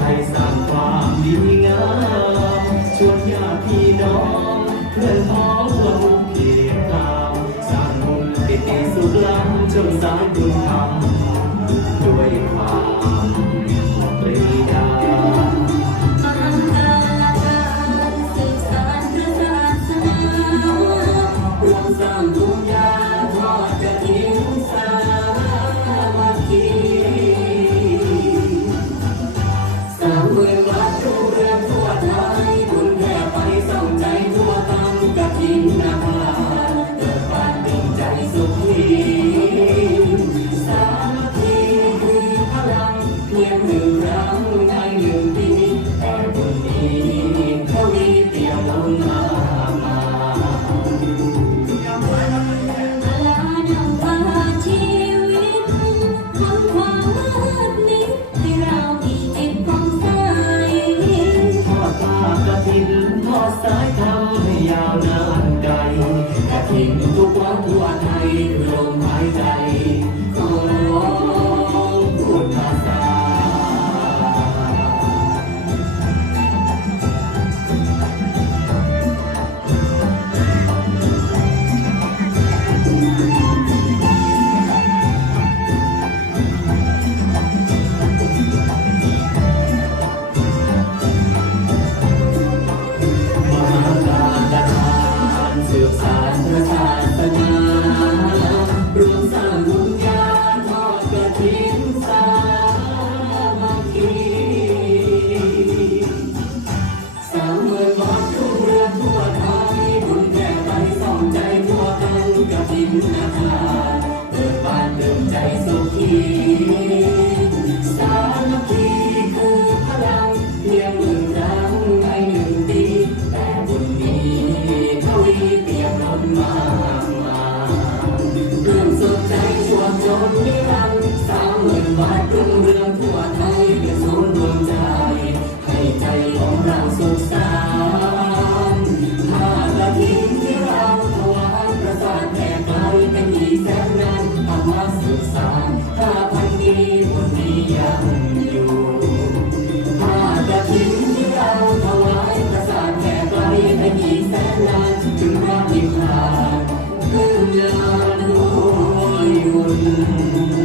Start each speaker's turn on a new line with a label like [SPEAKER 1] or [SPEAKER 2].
[SPEAKER 1] ให้สร้างความดีงามชวนญาติพี่น้องเพื่อนพ้องทั่วทุกเขตทางสร้างมุมติดสุขล้ำจนสายบุญธรรมด้วยความปรี
[SPEAKER 2] สามหมื่นวัดทุกเรือนทั่วไทยบุญแผ่ไปส่องใจทั่วกำกฐินนาภาเกิดปานดวงใจสุขีสามัคคีคือพลังเพียงหนึ่งครั้งในหนึ่งปี ดิ
[SPEAKER 1] นทอดสายทำให้ยาวนานไกล
[SPEAKER 2] แต่ทิ้งทุกวันทั่วไทย
[SPEAKER 1] บสานพระศาสนารวมสร้างบุญญาทอดกฐินสามัคคี
[SPEAKER 2] สามหมื่นวัดทุกเรือทั่วไทยบุญแผ่ไปส่องใจทั่วกันกฐินนาคาเกิดบ้านเดิมใจสุขี ชวนนิรันดร์สามหมื่นบาทรุ่งเรืองทั่วไทยเป็นศูนย์รวมใจ ให้ใจของเราสุขสันต์ถ้ากฐินที่เราถวายประสานแผ่ไกลเป็นอีแสนนานธรรมศึกษาถ้าพันดีบนนี้ยังอยู่ถ้ากฐินที่เราถวายประสานแผ่ไกลเป็นอีแสนนานถึงพระนิพพานขึ้นย Música